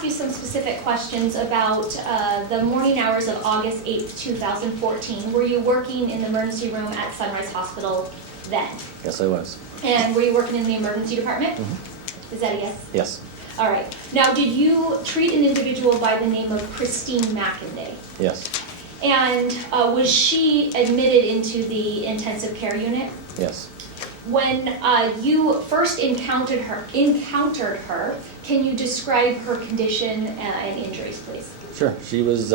ask you some specific questions about the morning hours of August 8th, 2014. Were you working in the emergency room at Sunrise Hospital then? Yes, I was. And were you working in the emergency department? Mm-hmm. Is that a yes? Yes. All right. Now, did you treat an individual by the name of Christy Mack? Yes. And was she admitted into the intensive care unit? Yes. When you first encountered her, can you describe her condition and injuries, please? Sure. She was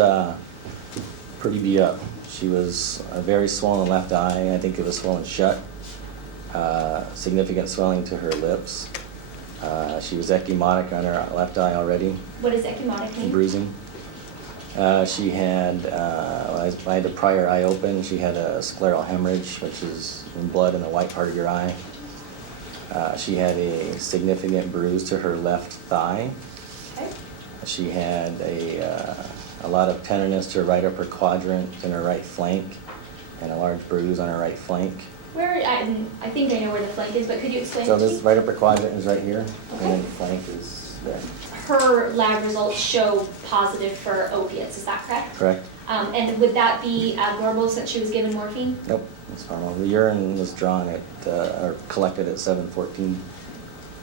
pretty beat up. She was a very swollen left eye. I think it was swollen shut. Significant swelling to her lips. She was ecchymotic on her left eye already. What does ecchymotic mean? Bruising. She had, I had the prior eye open. She had a scleral hemorrhage, which is blood in the white part of your eye. She had a significant bruise to her left thigh. Okay. She had a lot of tenderness to her right upper quadrant and her right flank, and a large bruise on her right flank. Where, I think I know where the flank is, but could you explain So it to this me? right upper quadrant is right here, Okay. and then the flank is there. Her lab results show positive for opiates, is that correct? Correct? And would that be abnormal since she was given morphine? Nope, that's normal. The urine was drawn at, or collected at 7:14.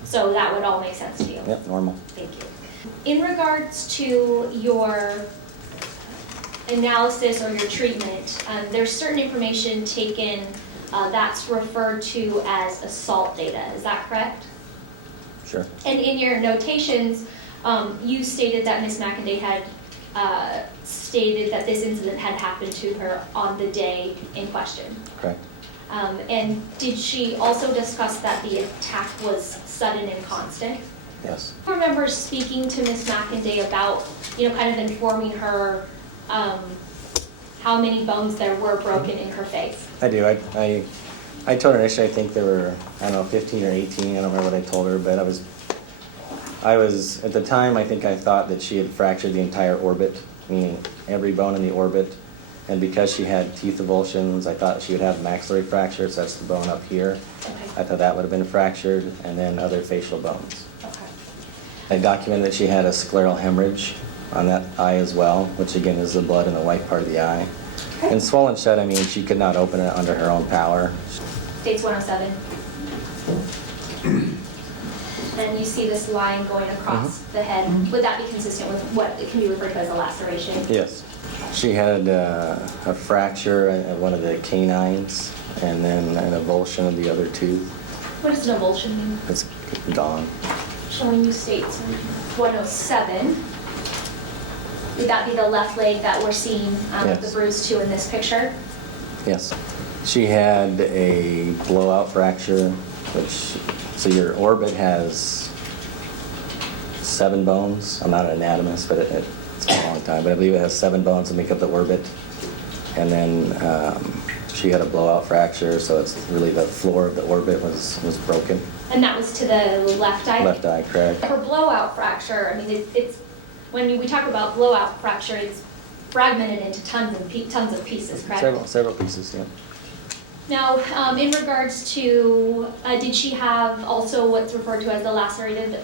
So that would all make sense to you? Yep, normal. Thank you. In regards to your analysis or your treatment, there's certain information taken that's referred to as assault data, is that correct? Sure. And in your notations, you stated that Ms. McInday had stated that this incident had happened to her on the day in question. Correct. And did she also discuss that the attack was sudden and constant? Yes. I remember speaking to Ms. McInday about, kind of informing her how many bones there were broken in her face. I do. I told her initially, I think there were, 15 or 18. I don't remember what I told her, but I was, at the time, I think I thought that she had fractured the entire orbit, meaning every bone in the orbit. And because she had teeth avulsions, I thought she would have maxillary fracture, so that's the bone up here. Okay. I thought that would have been fractured, and then other facial bones. Okay. I documented that she had a scleral hemorrhage on that eye as well, which again is the blood in the white part of the eye. Okay. And swollen shut, I mean, she could not open it under her own power. Dates 107. And you see this line going across the head. Would that be consistent with what can be referred to as a laceration? Yes. She had a fracture at one of the canines, and then an avulsion of the other tooth. What does an avulsion mean? It's gone. Showing you states 107. Would that be the left leg that we're seeing Yes. the bruise to in this picture? Yes. She had a blowout fracture, so your orbit has 7 bones. I'm not an anatomist, but it's been a long time, but I believe it has 7 bones that make up the orbit. And then she had a blowout fracture, so it's really the floor of the orbit was broken. And that was to the left eye? Left eye, correct. Her blowout fracture, I mean, it's when we talk about blowout fracture, it's fragmented into tons of pieces, correct? Several pieces, yeah. Now, in regards to, did she have also what's referred to as the lacerated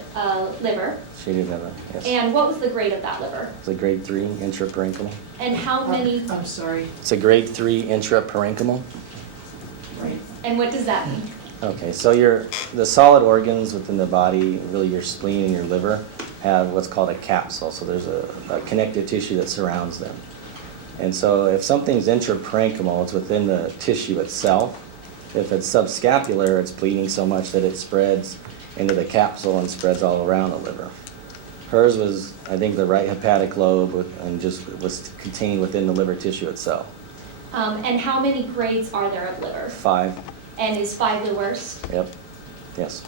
liver? She did have a, yes. And what was the grade of that liver? It's a grade 3 intraparenchymal. And how many? I'm sorry. It's a grade 3 intraparenchymal. Right. And what does that mean? Okay, so the solid organs within the body, really your spleen and your liver, have what's called a capsule. So there's a connective tissue that surrounds them. And so if something's intraparenchymal, it's within the tissue itself. If it's subscapular, it's bleeding so much that it spreads into the capsule and spreads all around the liver. Hers was, I think, the right hepatic lobe and just was contained within the liver tissue itself. And how many grades are there of liver? 5. And is 5 the worst? Yep. Yes.